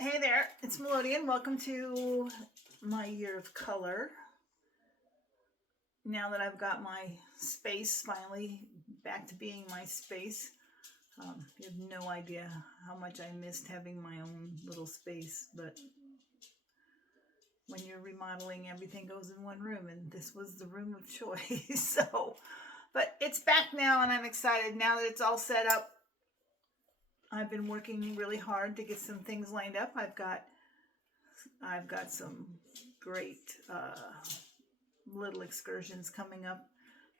Hey there, it's Melodian. Welcome to my year of color. Now that I've got my space finally back to being my space, you have no idea how much I missed having my own little space. But when you're remodeling, everything goes in one room, and this was the room of choice. But it's back now, and I'm excited now that it's all set up. I've been working really hard to get some things lined up. I've got some great little excursions coming up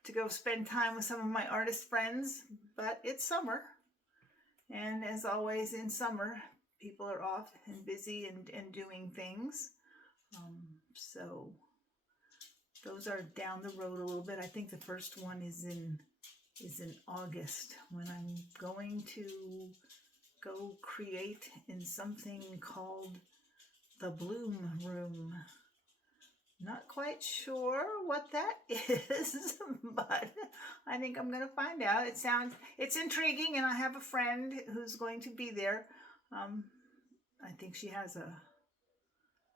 to go spend time with some of my artist friends, but it's summer. And as always in summer, people are off and busy and doing things. So those are down the road a little bit. I think the first one is in August when I'm going to go create in something called the Bloom Room. Not quite sure what that is, but I think I'm going to find out. It's intriguing, and I have a friend who's going to be there. I think she has a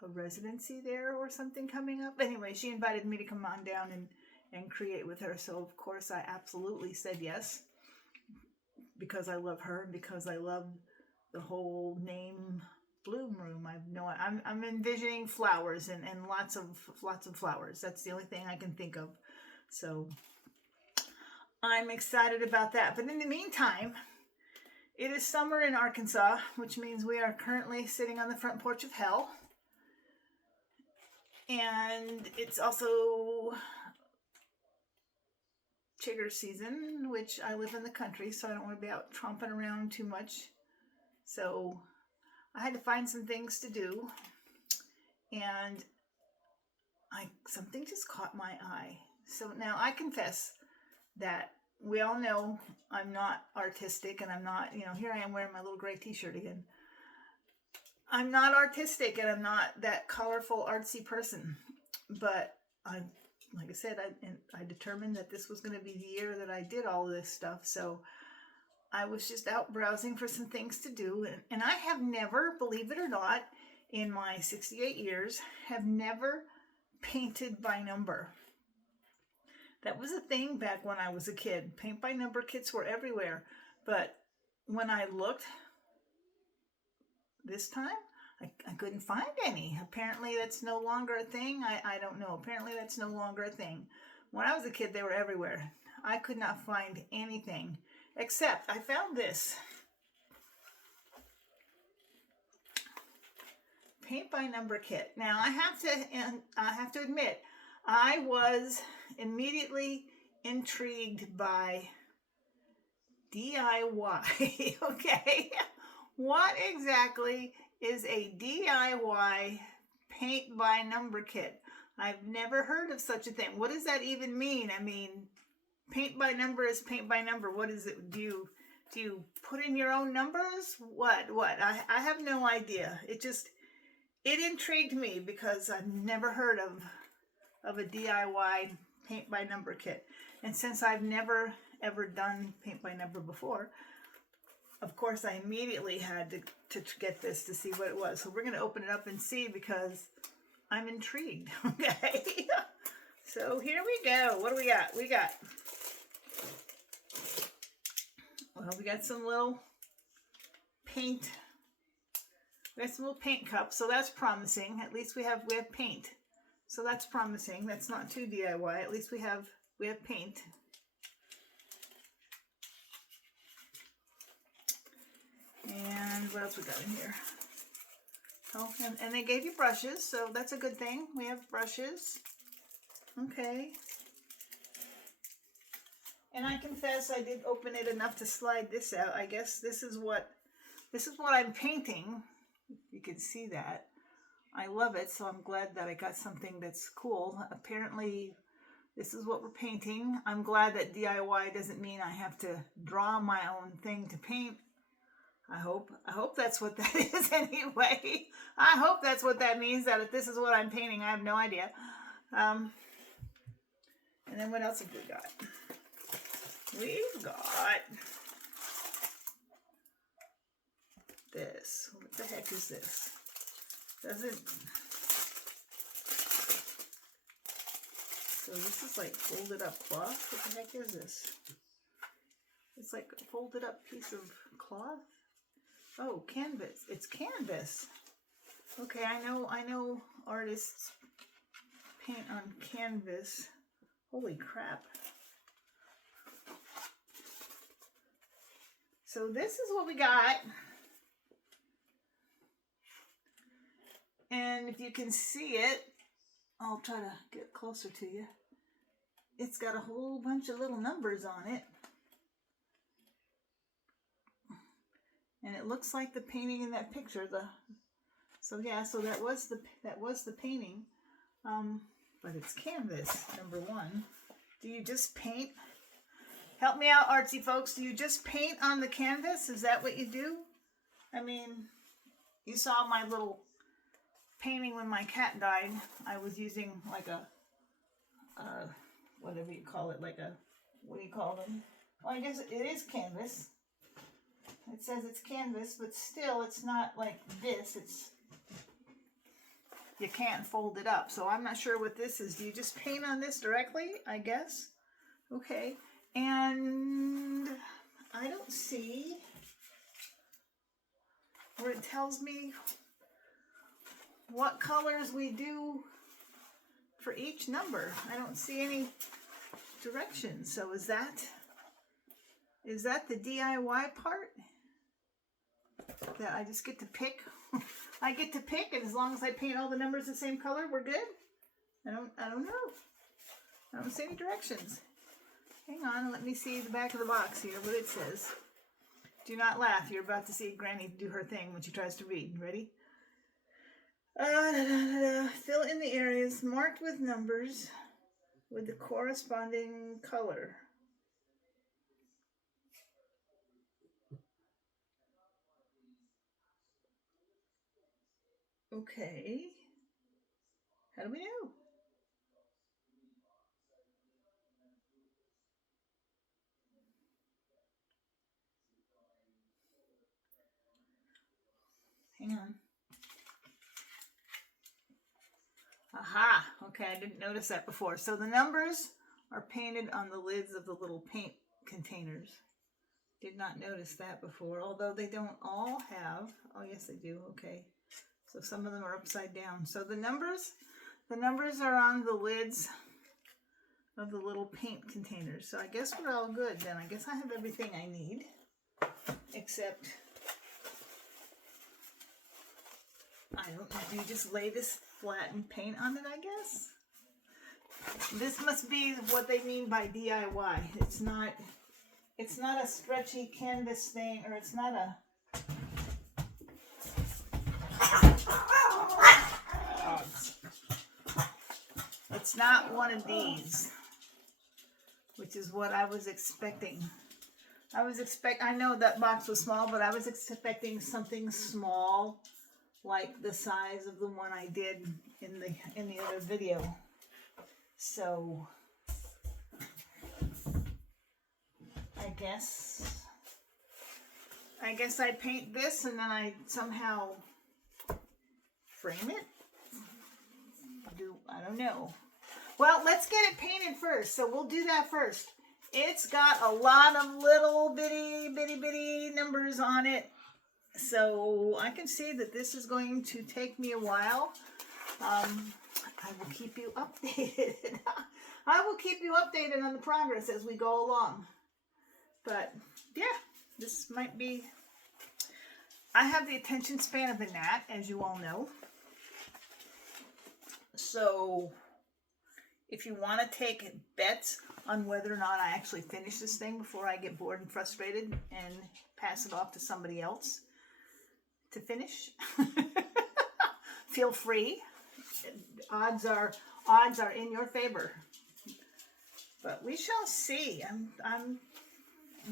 residency there or something coming up. Anyway, she invited me to come on down and create with her. So of course I absolutely said yes, because I love her and because I love the whole name Bloom Room. I'm envisioning flowers and lots of flowers. That's the only thing I can think of. So I'm excited about that. But in the meantime, it is summer in Arkansas, which means we are currently sitting on the front porch of hell. And it's also chigger season, which I live in the country, so I don't want to be out tromping around too much. So I had to find some things to do, and something just caught my eye. So now I confess that we all know I'm not artistic, and I'm not, here I am wearing my little gray t-shirt again. I'm not artistic, and I'm not that colorful, artsy person. But like I said, I determined that this was going to be the year that I did all of this stuff. So I was just out browsing for some things to do. And I have never, believe it or not, in my 68 years, have never painted by number. That was a thing back when I was a kid. Paint by number kits were everywhere. But when I looked this time, I couldn't find any. Apparently that's no longer a thing. I don't know. Apparently that's no longer a thing. When I was a kid, they were everywhere. I could not find anything, except I found this. Paint by number kit. Now I have to admit, I was immediately intrigued by DIY. Okay. What exactly is a DIY paint by number kit? I've never heard of such a thing. What does that even mean? I mean, paint by number is paint by number. What is it? Do you put in your own numbers? What? I have no idea. It intrigued me because I've never heard of a DIY paint by number kit. And since I've never ever done paint by number before, of course, I immediately had to get this to see what it was. So we're going to open it up and see because I'm intrigued. Okay. So here we go. What do we got? We got some little paint. We got some little paint cups. So that's promising. At least we have paint. So that's promising. That's not too DIY. At least we have paint. And what else we got in here? Oh, and they gave you brushes, so that's a good thing. We have brushes. Okay. And I confess I did open it enough to slide this out. I guess this is what I'm painting. You can see that. I love it, so I'm glad that I got something that's cool. Apparently, this is what we're painting. I'm glad that DIY doesn't mean I have to draw my own thing to paint. I hope that's what that is anyway. I hope that's what that means, that if this is what I'm painting. I have no idea. And then what else have we got? We've got this. What the heck is this? Doesn't... So this is like folded up cloth? What the heck is this? It's like a folded up piece of cloth? Oh, canvas. It's canvas. Okay, I know artists paint on canvas. Holy crap. So this is what we got. And if you can see it, I'll try to get closer to you. It's got a whole bunch of little numbers on it. And it looks like the painting in that picture. So that was the painting. But it's canvas, number one. Do you just paint? Help me out, artsy folks. Do you just paint on the canvas? Is that what you do? I mean, you saw my little painting when my cat died. I was using like a, whatever you call it, like a, what do you call them? Well, I guess it is canvas. It says it's canvas, but still it's not like this. It's, you can't fold it up. So I'm not sure what this is. Do you just paint on this directly, I guess? Okay. And I don't see where it tells me what colors we do for each number. I don't see any directions. So is that the DIY part? That I just get to pick? I get to pick, and as long as I paint all the numbers the same color, we're good? I don't know. I don't see any directions. Hang on, let me see the back of the box here, what it says. Do not laugh. You're about to see Granny do her thing when she tries to read. Ready? Fill in the areas marked with numbers with the corresponding color. Okay. How do we know? Hang on. Aha! Okay, I didn't notice that before. So the numbers are painted on the lids of the little paint containers. Did not notice that before, although they don't all have. Oh, yes, they do. Okay. So some of them are upside down. So the numbers are on the lids of the little paint containers. So I guess we're all good then. I guess I have everything I need, except, I don't know, do you just lay this flat and paint on it, I guess? This must be what they mean by DIY. It's not a stretchy canvas thing, or it's not a... It's not one of these, which is what I was expecting. I know that box was small, but I was expecting something small, like the size of the one I did in the other video. So I guess I paint this and then I somehow frame it. I don't know. Well, let's get it painted first. So we'll do that first. It's got a lot of little bitty numbers on it. So I can see that this is going to take me a while. I will keep you updated. I will keep you updated on the progress as we go along. But yeah, this might be... I have the attention span of a gnat, as you all know. So if you want to take bets on whether or not I actually finish this thing before I get bored and frustrated and pass it off to somebody else to finish, feel free. Odds are in your favor. But we shall see.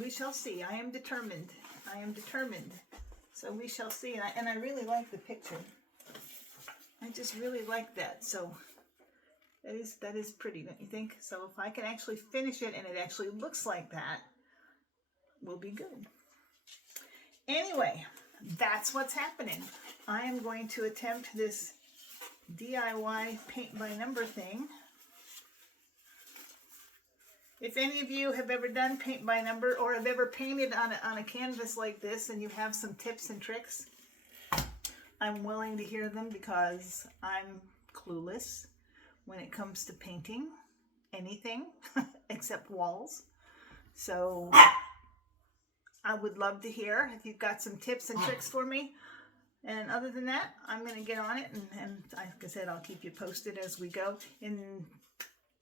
We shall see. I am determined. So we shall see. And I really like the picture. I just really like that. So that is pretty, don't you think? So if I can actually finish it and it actually looks like that, we'll be good. Anyway, that's what's happening. I am going to attempt this DIY paint by number thing. If any of you have ever done paint by number or have ever painted on a canvas like this and you have some tips and tricks, I'm willing to hear them because I'm clueless when it comes to painting anything except walls. So I would love to hear if you've got some tips and tricks for me. And other than that, I'm going to get on it. And like I said, I'll keep you posted as we go. In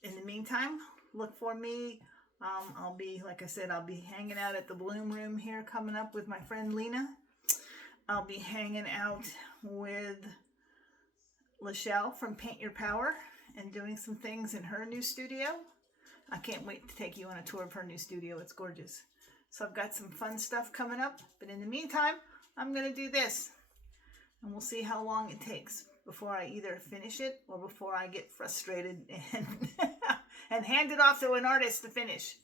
the meantime, look for me. I'll be, like I said, I'll be hanging out at the Bloom Room here coming up with my friend Lena. I'll be hanging out with Lachelle from Paint Your Power and doing some things in her new studio. I can't wait to take you on a tour of her new studio. It's gorgeous. So I've got some fun stuff coming up. But in the meantime, I'm going to do this. And we'll see how long it takes before I either finish it or before I get frustrated and, and hand it off to an artist to finish.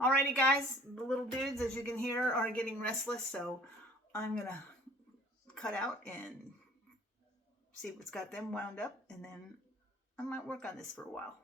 Alrighty guys, the little dudes, as you can hear, are getting restless. So I'm going to cut out and see what's got them wound up. And then I might work on this for a while.